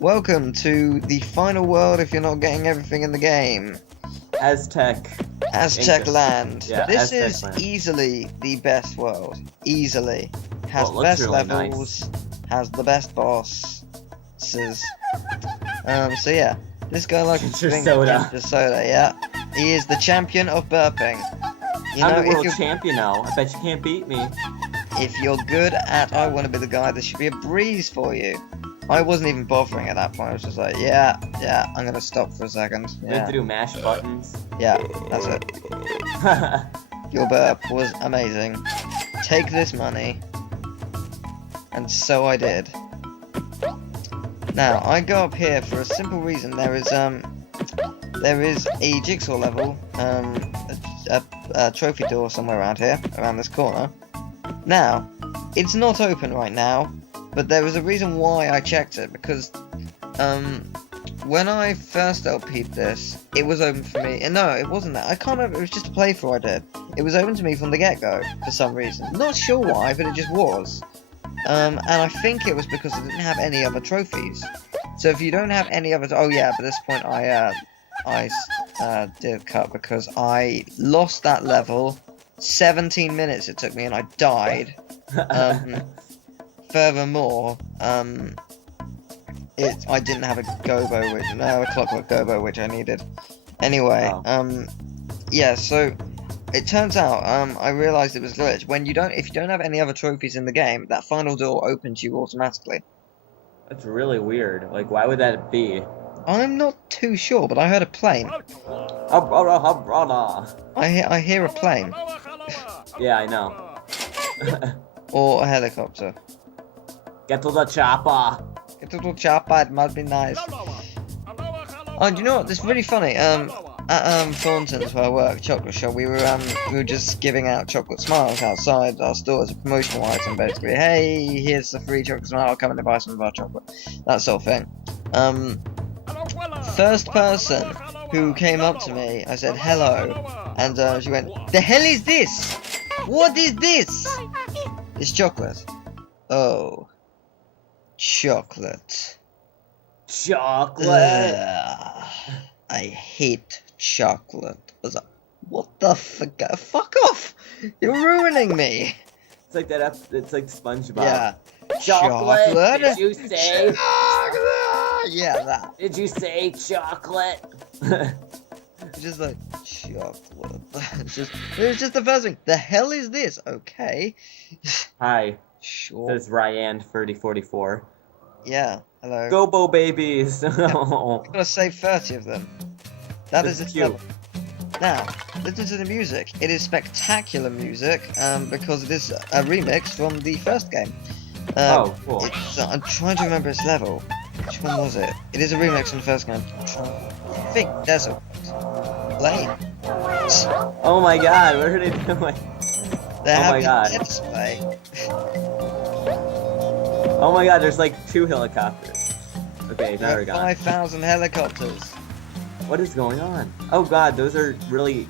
Welcome to the final world if you're not getting everything in the game. Aztec Land. Yeah, this Aztec is land. easily the best world. Easily. Has Well, the it best looks really levels, has the best bosses. So yeah, this guy likes to Ginger drink soda. ginger soda, yeah. He is the champion of burping. You know, I'm the if world you're, champion now. I bet you can't beat me. if you're good at I want to be the guy, this should be a breeze for you. I wasn't even bothering at that point. I was just like, yeah, I'm gonna stop for a second. We have to do mash buttons. Yeah, that's it. Your burp was amazing. Take this money. And so I did. Now, I go up here for a simple reason. There is a jigsaw level, a trophy door somewhere around here, around this corner. Now, it's not open right now, but there was a reason why I checked it, because when I first LP'd this, it was open for me. And no, it wasn't that. I can't remember. It was just a playthrough I did. It was open to me from the get-go for some reason. Not sure why, but it just was. And I think it was because I didn't have any other trophies. So if you don't have any other, oh yeah, by this point I did cut because I lost that level. 17 minutes it took me, and I died. Furthermore, I didn't have a clockwork gobo, which I needed. Anyway, Oh. yeah, so it turns out, I realized it was glitched. If you don't have any other trophies in the game, that final door opens you automatically. That's really weird. Like, why would that be? I'm not too sure, but I heard a plane. I hear a plane. Yeah, I know. Or a helicopter. Get to the chopper. Get a little chopper, it must be nice. Oh, do you know what? This is really funny. At Thornton's, where I work, chocolate shop, we were just giving out chocolate smiles outside our store as a promotional item, basically. Hey, here's the free chocolate smile, come in and buy some of our chocolate. That sort of thing. First person who came up to me, I said hello, and she went, "The hell is this? What is this?" It's chocolate. Oh, chocolate. Chocolate. I hate chocolate. I was like, what the fuck? Fuck off! You're ruining me. It's like that. It's like SpongeBob. Yeah. Chocolate. Did you say? Chocolate! Yeah, that. Did you say chocolate? It's just like chocolate. It's just the first thing. The hell is this? Okay. Hi. Sure. Says Ryan3044. Yeah. Hello. Gobo babies. I'm gonna save 30 of them. That is That's its level. Now, listen to the music. It is spectacular music, because it is a remix from the first game. Oh, cool. I'm trying to remember its level. Which one was it? It is a remix from the first game. I think Desert Play. Oh my god, what are they doing? They're Oh my having God. a display. Oh my god, there's like 2 helicopters. Okay, now we're There are gone. 5,000 helicopters. What is going on? Oh god, those are really...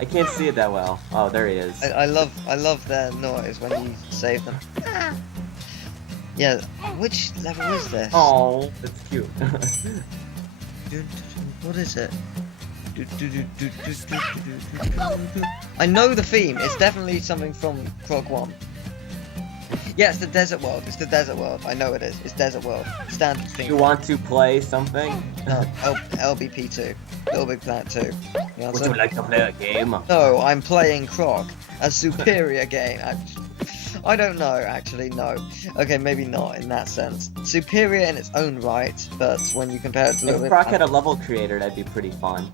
I can't see it that well. Oh, there he is. I love their noise when you save them. Yeah, which level is this? Oh, that's cute. What is it? I know the theme. It's definitely something from Croc 1. Yeah, it's the desert world. It's the desert world. I know it is. It's desert world. Standard theme. You want to play something? No, LBP 2. Little Big Planet 2. The Would you like to play a game? No, I'm playing Croc. A superior game. I don't know, actually, no. Okay, maybe not in that sense. Superior in its own right, but when you compare it to Little If Big Croc Planet... had a level creator, that'd be pretty fun.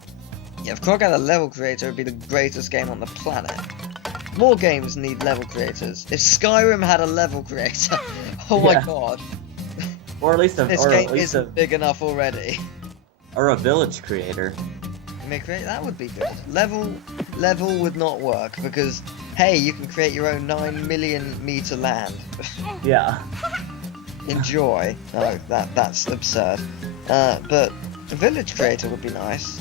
Yeah, if Croc had a level creator, it'd be the greatest game on the planet. More games need level creators. If Skyrim had a level creator, oh my Yeah. god. Or at least a... This game isn't big enough already. Or a village creator. That would be good. Level would not work because, hey, you can create your own 9 million meter land. Yeah. Enjoy. No, that's absurd. But a village creator would be nice.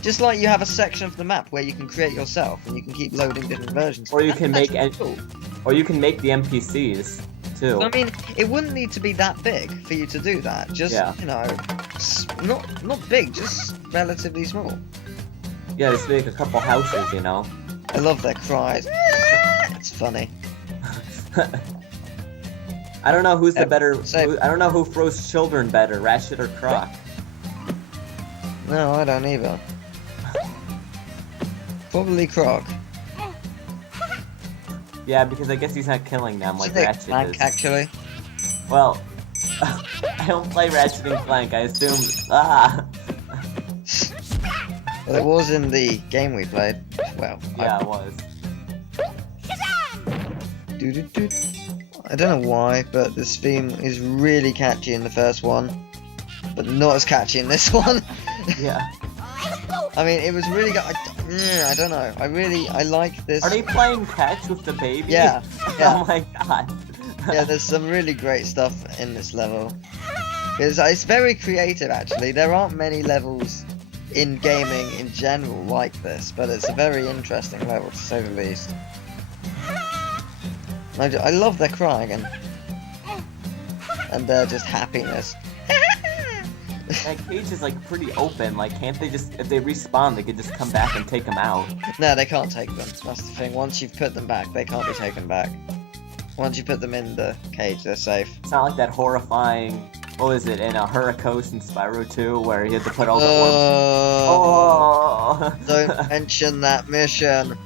Just like you have a section of the map where you can create yourself and you can keep loading different versions. Or you can make That's cool. Or you can make the NPCs too. I mean, it wouldn't need to be that big for you to do that. Just, Yeah. you know, not big, just relatively small. Yeah, just make a couple houses, you know. I love their cries. It's funny. I don't know who's the better. So- I don't know who throws children better, Ratchet or Croc. No, I don't either. Probably Croc. Yeah, because I guess he's not killing them like Isn't it Ratchet Clank, is. actually? Well, I don't play Ratchet and Clank. I assume. Ah. Well, it was in the game we played. Well, Yeah, it was. I don't know why, but this theme is really catchy in the first one, but not as catchy in this one. Yeah. I mean, it was really good. I don't know. I like this. Are they playing catch with the baby? Yeah. Oh my god. Yeah, there's some really great stuff in this level. It's very creative, actually. There aren't many levels in gaming in general like this, but it's a very interesting level, to say the least. I love their crying and their just happiness. That cage is like pretty open. Like, can't they just, if they respawn, they could just come back and take them out? No, they can't take them. That's the thing. Once you've put them back, they can't be taken back. Once you put them in the cage, they're safe. It's not like that horrifying. What was it in a Hurricane in Spyro 2 where you had to put all the Oh, Oh. don't mention that mission.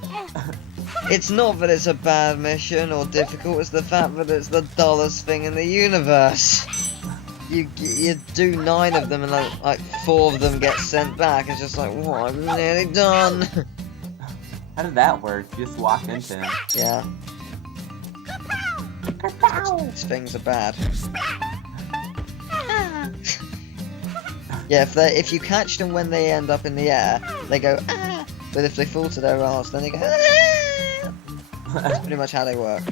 It's not that it's a bad mission or difficult, it's the fact that it's the dullest thing in the universe. You do 9 of them and like 4 of them get sent back. It's just like, what? I'm nearly done. How did that work? You just walked into him. Yeah. These things are bad. Yeah, if you catch them when they end up in the air, they go ah. But if they fall to their arse, then they go ah. That's pretty much how they work.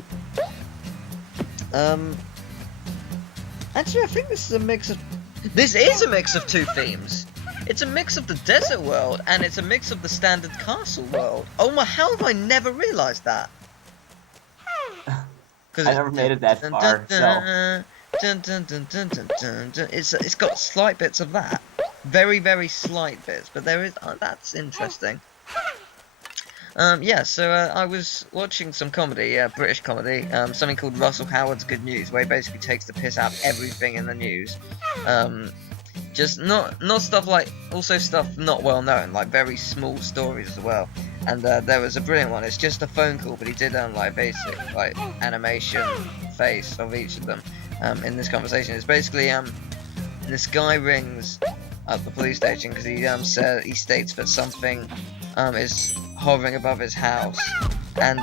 Actually, I think this is a mix of. This is a mix of 2 themes. It's a mix of the desert world and it's a mix of the standard castle world. Oh my! How have I never realised that? I never made it that far, so. It's got slight bits of that, very slight bits, but there is. Oh, that's interesting. Yeah, so I was watching some comedy, British comedy, something called Russell Howard's Good News, where he basically takes the piss out of everything in the news. Just not stuff like, also stuff not well known, like very small stories as well. And there was a brilliant one. It's just a phone call, but he did like basic like animation face of each of them in this conversation. It's basically this guy rings up the police station because he states that something is hovering above his house, and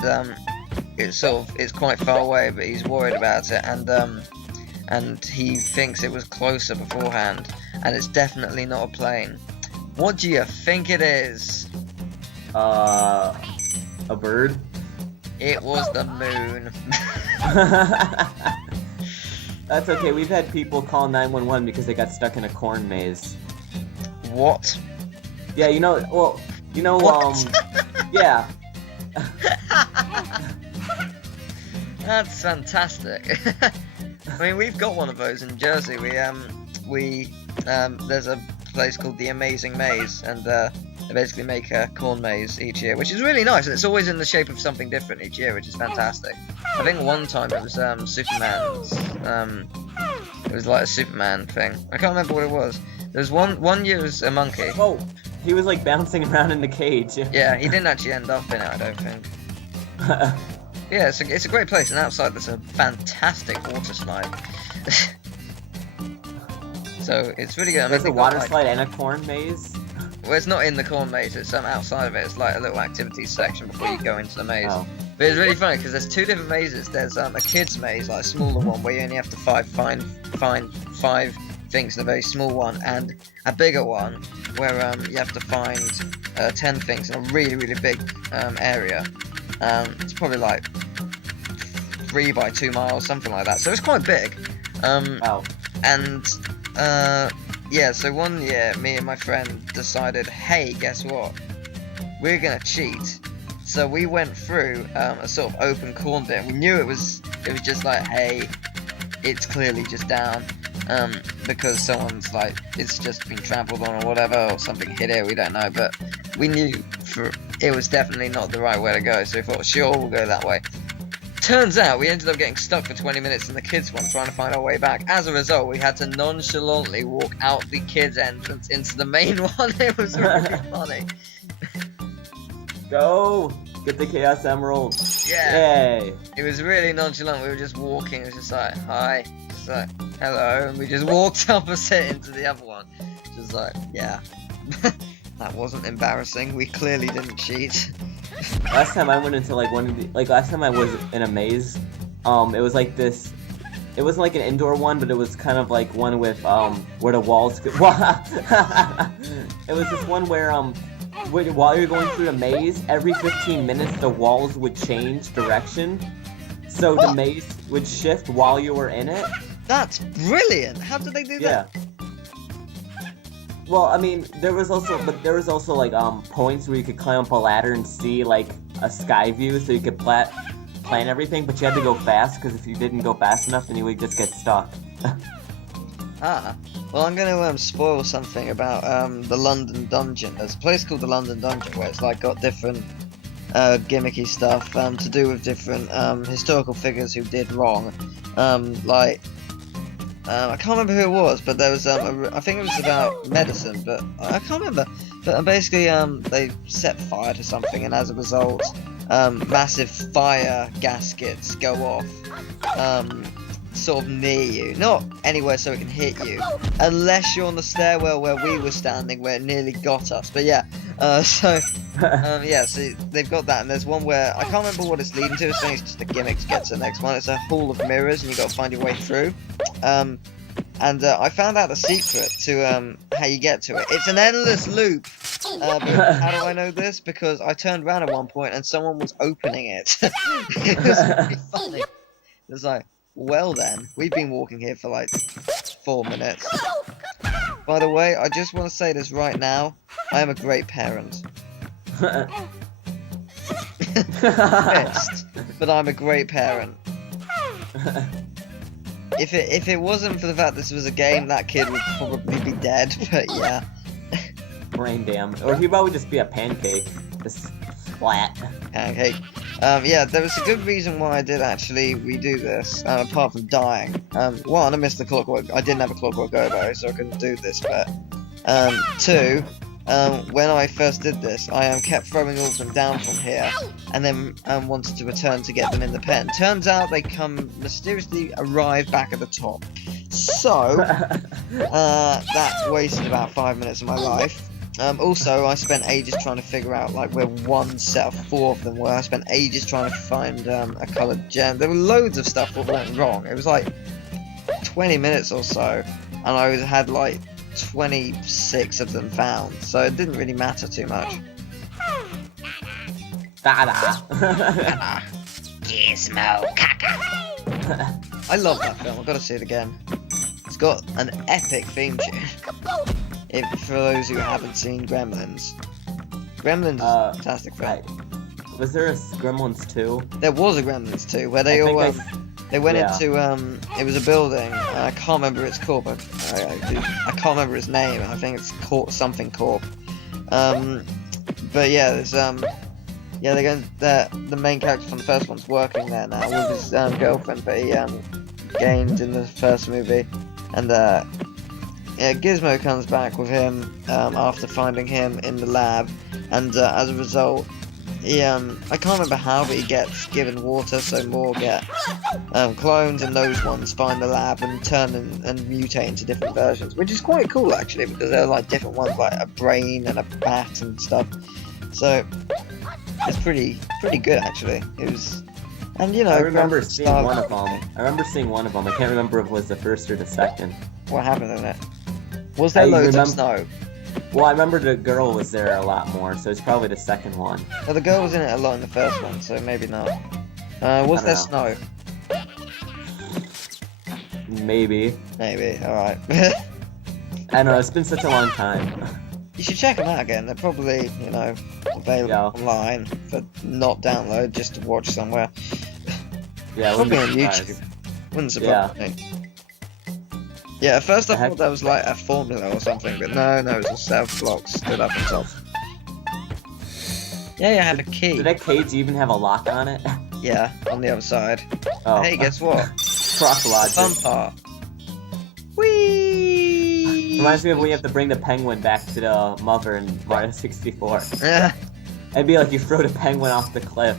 it's quite far away, but he's worried about it, and he thinks it was closer beforehand, and it's definitely not a plane. What do you think it is? A bird? It was the moon. That's okay, we've had people call 911 because they got stuck in a corn maze. What? Yeah, What? Yeah. That's fantastic. I mean, we've got one of those in Jersey. There's a place called the Amazing Maze, and they basically make a corn maze each year, which is really nice. And it's always in the shape of something different each year, which is fantastic. I think one time it was Superman's. It was like a Superman thing. I can't remember what it was. There was one year it was a monkey. Whoa, he was like bouncing around in the cage. Yeah, he didn't actually end up in it, I don't think. Yeah, it's a great place, and outside there's a fantastic water slide. So it's really good. There's a water slide and a corn maze? Well, it's not in the corn maze, it's outside of it. It's like a little activities section before you go into the maze. Oh. But it's really funny because there's 2 different mazes. There's a kid's maze, like a smaller one, where you only have to find 5 things in a very small one, and a bigger one where you have to find 10 things in a really big area. It's probably like 3 by 2 miles, something like that. So it's quite big. Wow. And yeah, so one year, me and my friend decided, hey, guess what? We're gonna cheat. So we went through a sort of open corn bit. We knew it was just like, hey, it's clearly just down. Because someone's like, it's just been trampled on or whatever, or something hit it, we don't know, but we knew it was definitely not the right way to go, so we thought, sure, we'll go that way. Turns out we ended up getting stuck for 20 minutes in the kids' one, trying to find our way back. As a result, we had to nonchalantly walk out the kids' entrance into the main one. It was really funny. Go! Get the Chaos Emerald. Yeah. Yay. It was really nonchalant. We were just walking. It was just like, hi. Just like, hello. And we just walked opposite into the other one. Just like, yeah. That wasn't embarrassing. We clearly didn't cheat. Last time I went into like one of the, like last time I was in a maze, it was like this, it wasn't like an indoor one, but it was kind of like one with, where the walls could, it was this one where, while you're going through the maze, every 15 minutes the walls would change direction, so the maze would shift while you were in it. That's brilliant! How did they do that? Yeah. Well, I mean, there was also like points where you could climb up a ladder and see like a sky view, so you could plan everything, but you had to go fast, because if you didn't go fast enough, then you would just get stuck. Well, I'm going to spoil something about the London Dungeon. There's a place called the London Dungeon where it's like got different gimmicky stuff to do with different historical figures who did wrong. I can't remember who it was, but there was I think it was about medicine, but I can't remember. But basically, they set fire to something, and as a result, massive fire gaskets go off, sort of near you, not anywhere so it can hit you, unless you're on the stairwell where we were standing, where it nearly got us. But yeah, so they've got that, and there's one where I can't remember what it's leading to. I think it's just a gimmick to get to the next one. It's a hall of mirrors, and you got to find your way through. I found out the secret to how you get to it. It's an endless loop. But how do I know this? Because I turned around at one point and someone was opening it. It was really funny. It was like, well then, we've been walking here for like 4 minutes. By the way, I just want to say this right now. I am a great parent. Pissed, but I'm a great parent. If it wasn't for the fact this was a game, that kid would probably be dead, but yeah. Brain damned. Or he'd probably just be a pancake. Just flat. Pancake. Yeah, there was a good reason why I did actually redo this, apart from dying. One, I missed the clockwork. I didn't have a clockwork oboe, so I couldn't do this bit. Two, when I first did this, I kept throwing all of them down from here, and then wanted to return to get them in the pen. Turns out they mysteriously arrive back at the top. So, that wasted about 5 minutes of my life. Also, I spent ages trying to figure out like where one set of 4 of them were. I spent ages trying to find a coloured gem. There were loads of stuff that went wrong. It was like 20 minutes or so, and I had like 26 of them found, so it didn't really matter too much. Gizmo caca. I love that film. I've got to see it again. It's got an epic theme tune. For those who haven't seen Gremlins. Gremlins is a fantastic film. Was there a Gremlins 2? There was a Gremlins 2 where they they went into it was a building. I can't remember its called, but I can't remember its name. I think it's called something Corp. But yeah, there's they're going. The main character from the first one's working there now with his girlfriend, but he gained in the first movie, and Gizmo comes back with him after finding him in the lab, and as a result, he I can't remember how, but he gets given water, so more get clones, and those ones find the lab and turn and mutate into different versions, which is quite cool actually, because they're like different ones, like a brain and a bat and stuff. So it's pretty good actually. It was, and you know, I remember seeing one of them. I can't remember if it was the first or the second. What happened in it? Was there loads of snow? Well, I remember the girl was there a lot more, so it's probably the second one. Well, the girl was in it a lot in the first one, so maybe not. Was there snow? Maybe. Maybe, alright. I don't know, it's been such a long time. You should check them out again. They're probably, you know, available online for not download, just to watch somewhere. Yeah, probably on YouTube. Wouldn't surprise me. Yeah, at first I thought that was like a formula or something, but no, it was a set of blocks stood up on top. Yeah, you had a key. Did that cage even have a lock on it? Yeah, on the other side. Oh. Hey, guess what? Croc logic. Fun part. Whee! Reminds me of when you have to bring the penguin back to the mother in Mario 64. Yeah. It'd be like you throw the penguin off the cliff.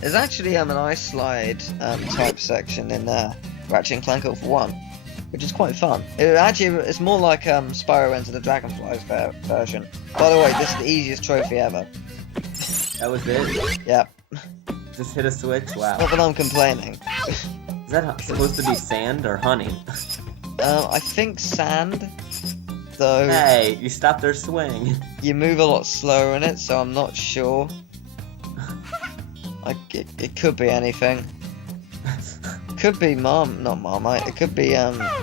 There's actually an ice slide type section in Ratchet & Clank for 1, which is quite fun. It's more like Spyro Enter the Dragonflies version. By the way, this is the easiest trophy ever. That was it? Yep. Just hit a switch? Wow. Not that I'm complaining. Is that supposed to be sand or honey? I think sand, though. Hey, you stopped their swing. You move a lot slower in it, so I'm not sure. It could be anything. Could be not Marmite. It could be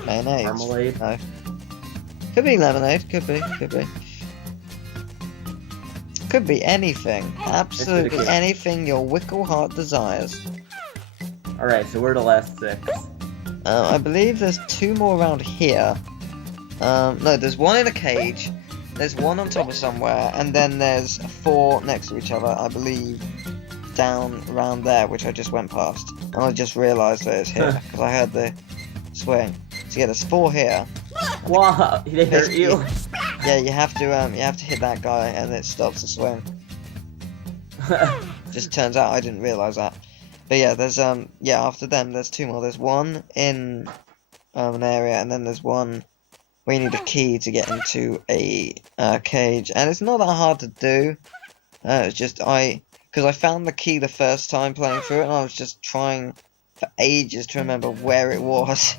mayonnaise. Marmalade? No. Could be lemonade. Could be. Could be anything. Absolutely anything your wickle heart desires. Alright, so we're the last 6. I believe there's 2 more around here. No, there's 1 in a cage. There's 1 on top of somewhere, and then there's 4 next to each other, I believe, down around there, which I just went past. And I just realised that it's here, because I heard the swing. So yeah, there's 4 here. Wow, they hurt you? Yeah, you have to hit that guy, and it stops the swing. Just turns out I didn't realise that. But yeah, there's after them there's 2 more. There's 1 in an area, and then there's 1 where you need a key to get into a cage, and it's not that hard to do. It's just because I found the key the first time playing through it, and I was just trying for ages to remember where it was.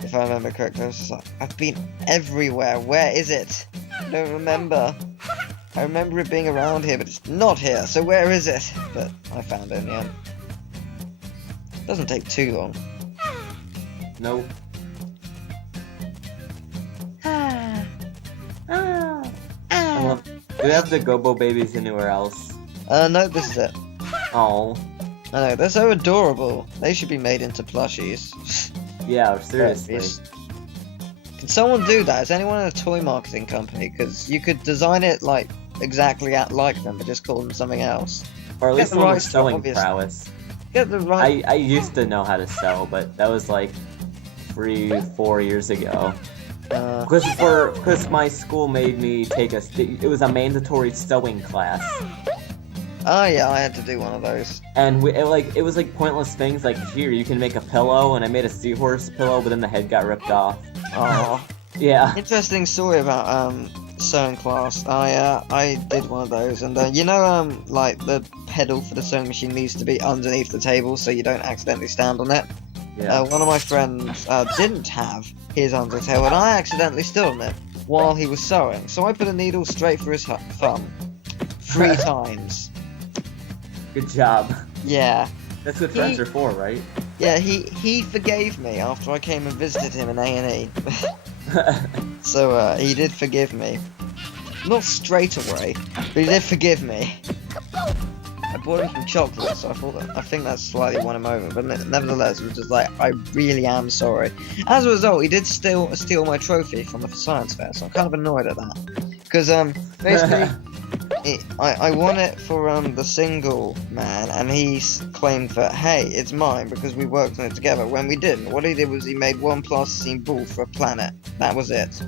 If I remember correctly, I was just like, I've been everywhere. Where is it? I don't remember. I remember it being around here, but it's not here. So where is it? But I found it in the end. Doesn't take too long. Nope. Do they have the Gobo babies anywhere else? No, this is it. Oh. I know, they're so adorable. They should be made into plushies. Yeah, seriously. Can someone do that? Is anyone in a toy marketing company? Because you could design it like exactly like them, but just call them something else. Or at least the someone right with stuff, sewing obviously. prowess. Get the right. I used to know how to sew, but that was like 3-4 years ago. Because my school made me take it was a mandatory sewing class. Oh yeah, I had to do one of those. And it was like pointless things like, here, you can make a pillow, and I made a seahorse pillow, but then the head got ripped off. Oh. Yeah. Interesting story about sewing class. I did one of those, and you know like the pedal for the sewing machine needs to be underneath the table so you don't accidentally stand on it. Yeah. One of my friends didn't have his under the table, and I accidentally stood on it while he was sewing. So I put a needle straight through his thumb 3 times. Good job. Yeah. That's what friends are for, right? Yeah, he forgave me after I came and visited him in A&E. So he did forgive me. Not straight away, but he did forgive me. I bought him some chocolate, so I think that slightly won him over, but nevertheless, it was just like, I really am sorry. As a result, he did steal my trophy from the science fair, so I'm kind of annoyed at that. Because, basically, I won it for the single man, and he claimed that, hey, it's mine because we worked on it together, when we didn't. What he did was he made 1 plasticine ball for a planet. That was it.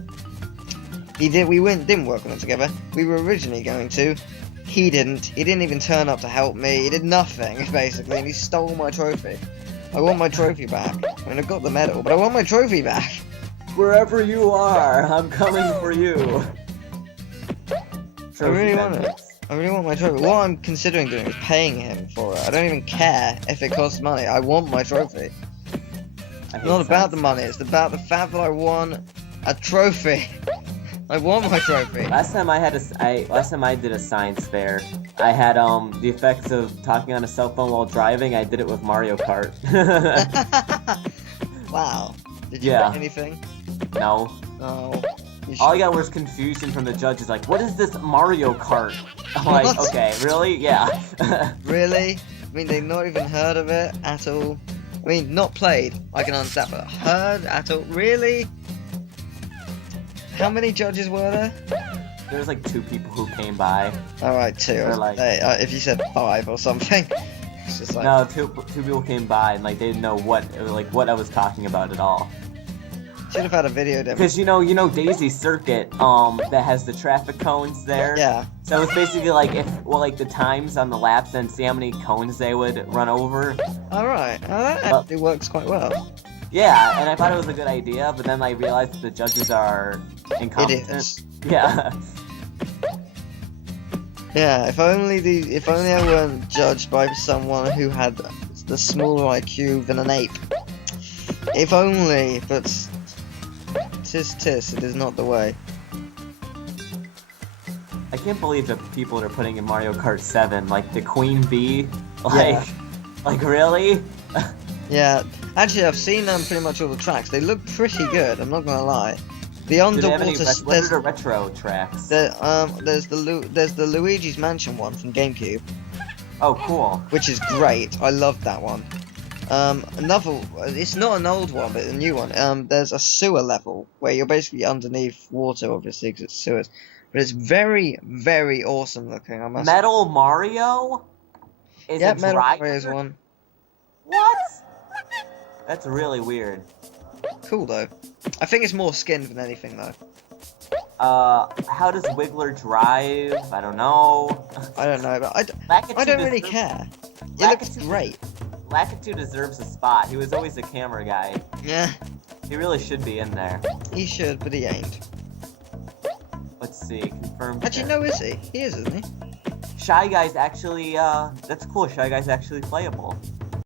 We didn't work on it together. We were originally going to. He didn't even turn up to help me. He did nothing, basically, and he stole my trophy. I want my trophy back. I mean, I got the medal, but I want my trophy back. Wherever you are, I'm coming for you. I really want my trophy. What I'm considering doing is paying him for it. I don't even care if it costs money. I want my trophy. It's not about the money. It's about the fact that I won a trophy. I want my trophy. Last time I did a science fair, I had the effects of talking on a cell phone while driving. I did it with Mario Kart. Wow. Did you win anything? No. Oh. All I got was confusion from the judges, like, what is this Mario Kart? I'm like, What? okay, really? Yeah. Really? I mean, they've not even heard of it at all. I mean, not played, I can understand, but heard at all? Really? How many judges were there? There was like 2 people who came by. Alright, 2. Or, like- If you said 5 or something. It's just like... No, two people came by and like they didn't know what I was talking about at all. Should have had a video demo. Because you know Daisy Circuit, that has the traffic cones there. Yeah. So it's basically like the times on the laps and see how many cones they would run over. Alright, that actually works quite well. Yeah, and I thought it was a good idea, but then I realized that the judges are incompetent. Idiots. Yeah. Yeah, if only I weren't judged by someone who had the smaller IQ than an ape. If only, but tis, it is not the way. I can't believe that people are putting in Mario Kart 7, like the Queen Bee, like really? Yeah, actually I've seen pretty much all the tracks. They look pretty good, I'm not gonna lie. The underwater... What are the retro tracks? There's the Luigi's Mansion one from GameCube, Oh, cool. which is great. I love that one. Another, it's not an old one, but a new one. There's a sewer level where you're basically underneath water, obviously, because it's sewers. But it's very, very awesome looking. I must. Metal Mario? Is Yeah, a Metal driver? Mario's one. What? That's really weird. Cool though. I think it's more skinned than anything though. How does Wiggler drive? I don't know. I don't know, but Lakitu I don't really deserves- care. It looks Lakitu- great. Lakitu deserves a spot. He was always a camera guy. Yeah, He really should be in there. he should, but he ain't. Let's see. Confirmed. Actually, no, is he? He is, isn't he? Shy Guy's actually, that's cool. Shy Guy's actually playable.